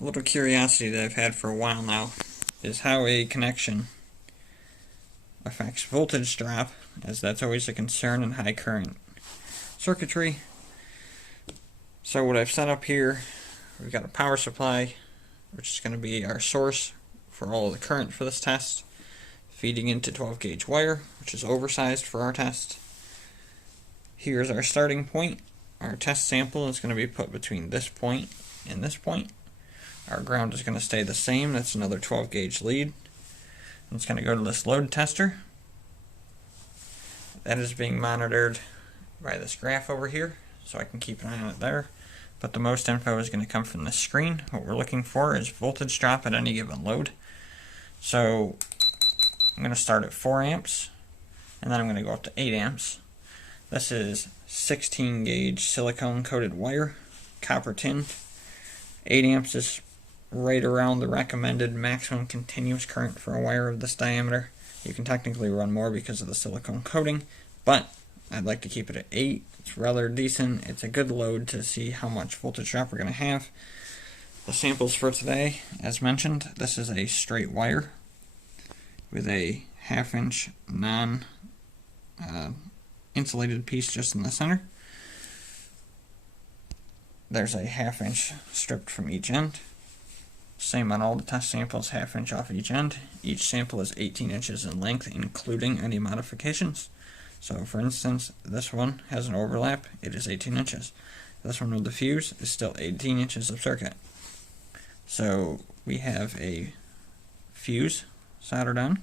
A little curiosity that I've had for a while now is how a connection affects voltage drop, as that's always a concern in high current circuitry. So what I've set up here, we've got a power supply, which is going to be our source for all the current for this test, feeding into 12 gauge wire, which is oversized for our test. Here's our starting point. Our test sample is going to be put between this point and this point. Our ground is going to stay the same. That's another 12 gauge lead. And it's going to go to this load tester. That is being monitored by this graph over here, so I can keep an eye on it there. But the most info is going to come from the screen. What we're looking for is voltage drop at any given load. So I'm going to start at 4 amps, and then I'm going to go up to 8 amps. This is 16 gauge silicone coated wire, copper tin. 8 amps is right around the recommended maximum continuous current for a wire of this diameter. You can technically run more because of the silicone coating, but I'd like to keep it at 8. It's rather decent. It's a good load to see how much voltage drop we're going to have. The samples for today, as mentioned, this is a straight wire with a 1/2 inch insulated piece just in the center. There's a 1/2 inch stripped from each end. Same on all the test samples, 1/2 inch off each end. Each sample is 18 inches in length, including any modifications. So for instance, this one has an overlap, it is 18 inches. This one with the fuse is still 18 inches of circuit. So we have a fuse soldered on.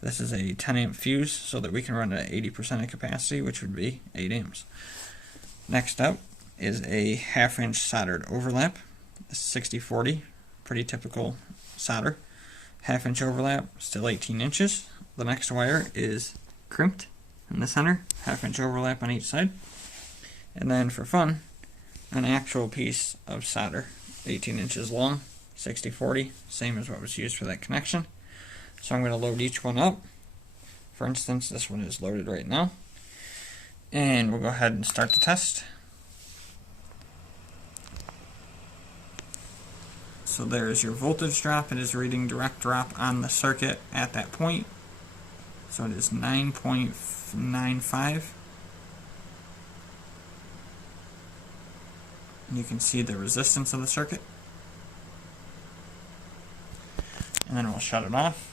This is a 10 amp fuse so that we can run it at 80% of capacity, which would be 8 amps. Next up is a 1/2 inch soldered overlap. This is 60/40, pretty typical solder. 1/2 inch overlap, still 18 inches. The next wire is crimped in the center, 1/2 inch overlap on each side. And then for fun, an actual piece of solder, 18 inches long, 60/40, same as what was used for that connection. So I'm going to load each one up. For instance, this one is loaded right now. And we'll go ahead and start the test. So there's your voltage drop. It is reading direct drop on the circuit at that point. So it is 9.95. You can see the resistance of the circuit. And then we'll shut it off.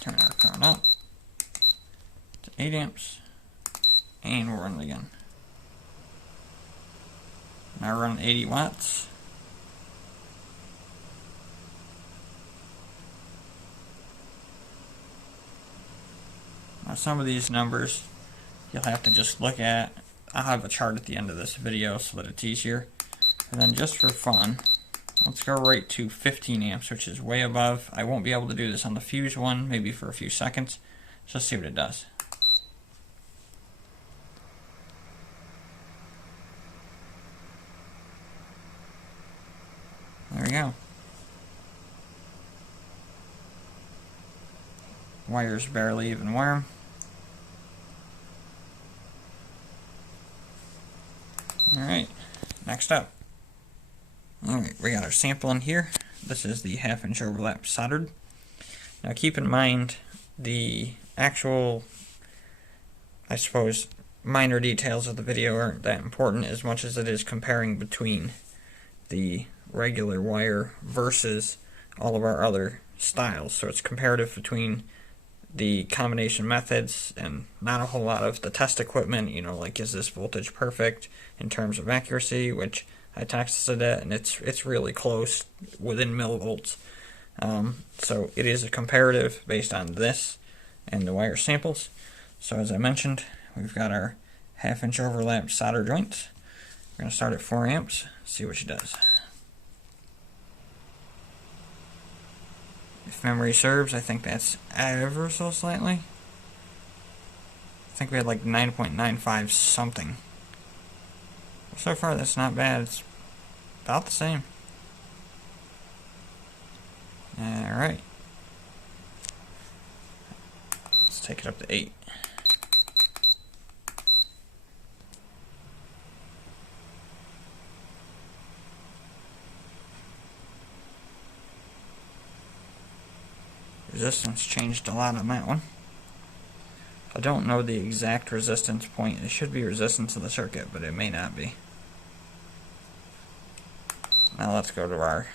Turn our current up to 8 amps. And we'll run it again. Now run 80 watts. Now some of these numbers you'll have to just look at. I'll have a chart at the end of this video so that it's easier. And then just for fun, let's go right to 15 amps, which is way above. I won't be able to do this on the fuse one, maybe for a few seconds. Just see what it does. There we go. Wire's barely even warm. Alright, next up. Alright, we got our sample in here. This is the 1/2 inch overlap soldered. Now keep in mind the actual, I suppose, minor details of the video aren't that important as much as it is comparing between the regular wire versus all of our other styles. So it's comparative between the combination methods and not a whole lot of the test equipment, you know, like is this voltage perfect in terms of accuracy, which I tested it and it's really close, within millivolts. So it is a comparative based on this and the wire samples. So as I mentioned, we've got our 1/2 inch overlap solder joints. We're going to start at 4 amps, see what she does. If memory serves, I think that's ever so slightly. I think we had like 9.95 something. So far that's not bad, it's about the same. Alright. Let's take it up to 8. resistance changed a lot on that one. I don't know the exact resistance point. It should be resistance to the circuit, but it may not be. Now let's go to our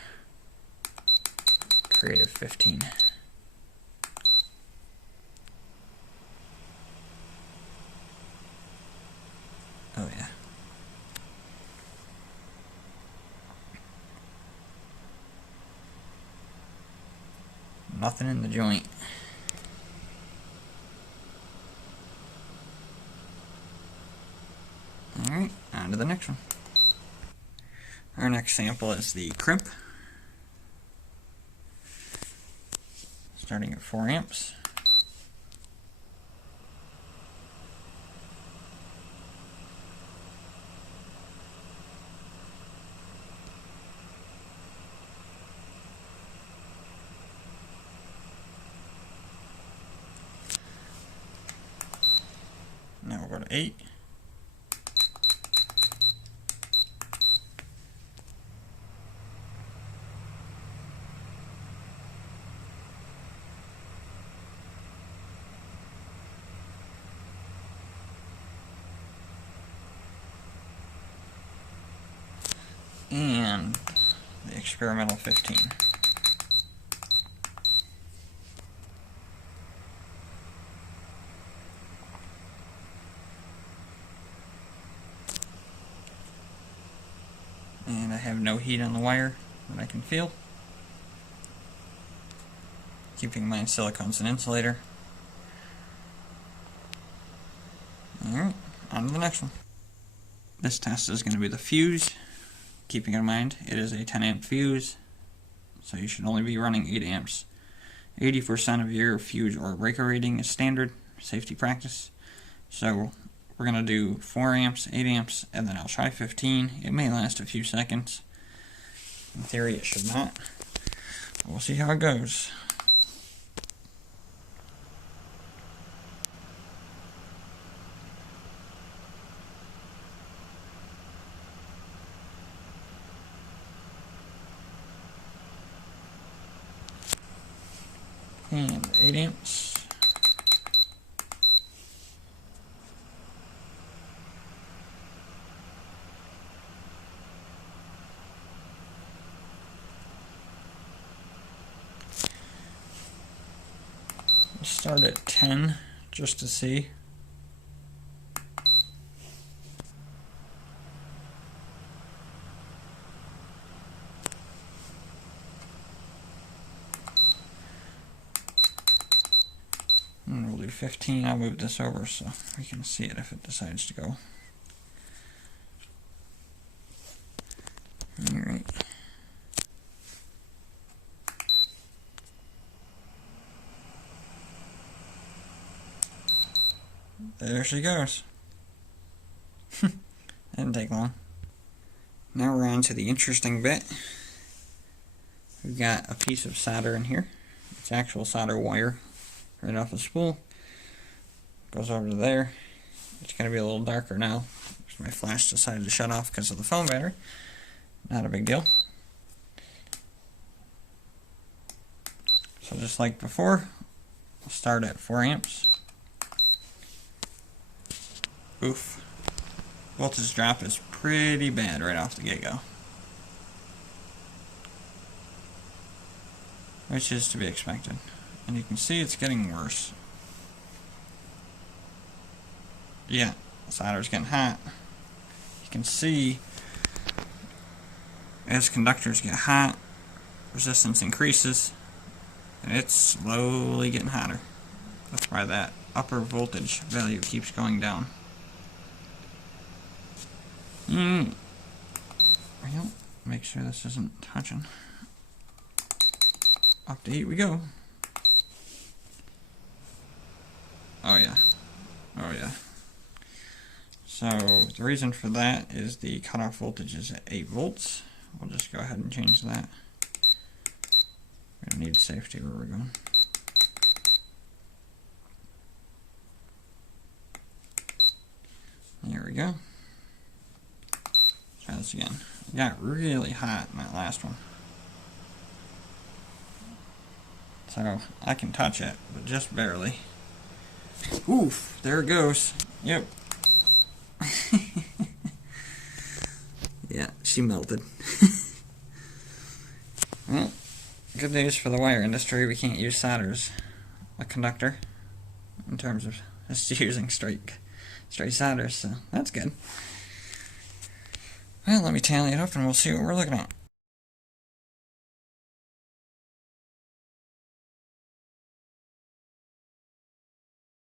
Creative 15. Oh yeah. Nothing in the joint. Alright, on to the next one. Our next sample is the Crimp. Starting at 4 amps. Now we'll go to 8. And the experimental 15. And I have no heat on the wire that I can feel. Keeping in mind silicone's an insulator. Alright, on to the next one. This test is going to be the fuse. Keeping in mind it is a 10 amp fuse, so you should only be running 8 amps. 80% of your fuse or breaker rating is standard safety practice. So we're going to do 4 amps, 8 amps, and then I'll try 15. It may last a few seconds. In theory it should not. We'll see how it goes. And 8 amps. We'll start at 10 just to see. And we'll do 15. I'll move this over so we can see it if it decides to go. Alright. There she goes. Didn't take long. Now we're on to the interesting bit. We've got a piece of solder in here. It's actual solder wire right off the spool. Goes over to there. It's going to be a little darker now because my flash decided to shut off because of the phone battery. Not a big deal. So just like before, we'll start at 4 amps. Oof. Voltage drop is pretty bad right off the get-go, which is to be expected. And you can see it's getting worse. Yeah, the solder's getting hot. You can see as conductors get hot, resistance increases, and it's slowly getting hotter. That's why that upper voltage value keeps going down. Well, make sure this isn't touching. Up to 8 we go. Oh yeah. Oh yeah. So the reason for that is the cutoff voltage is at 8 volts. We'll just go ahead and change that. We're going to need safety where we're going. There we go. Try this again. It got really hot in that last one. So I can touch it, but just barely. Oof, there it goes. Yep. Yeah, she melted. Well, good news for the wire industry, we can't use solder as a conductor in terms of just using straight solder, so that's good. Well, let me tally it up and we'll see what we're looking at.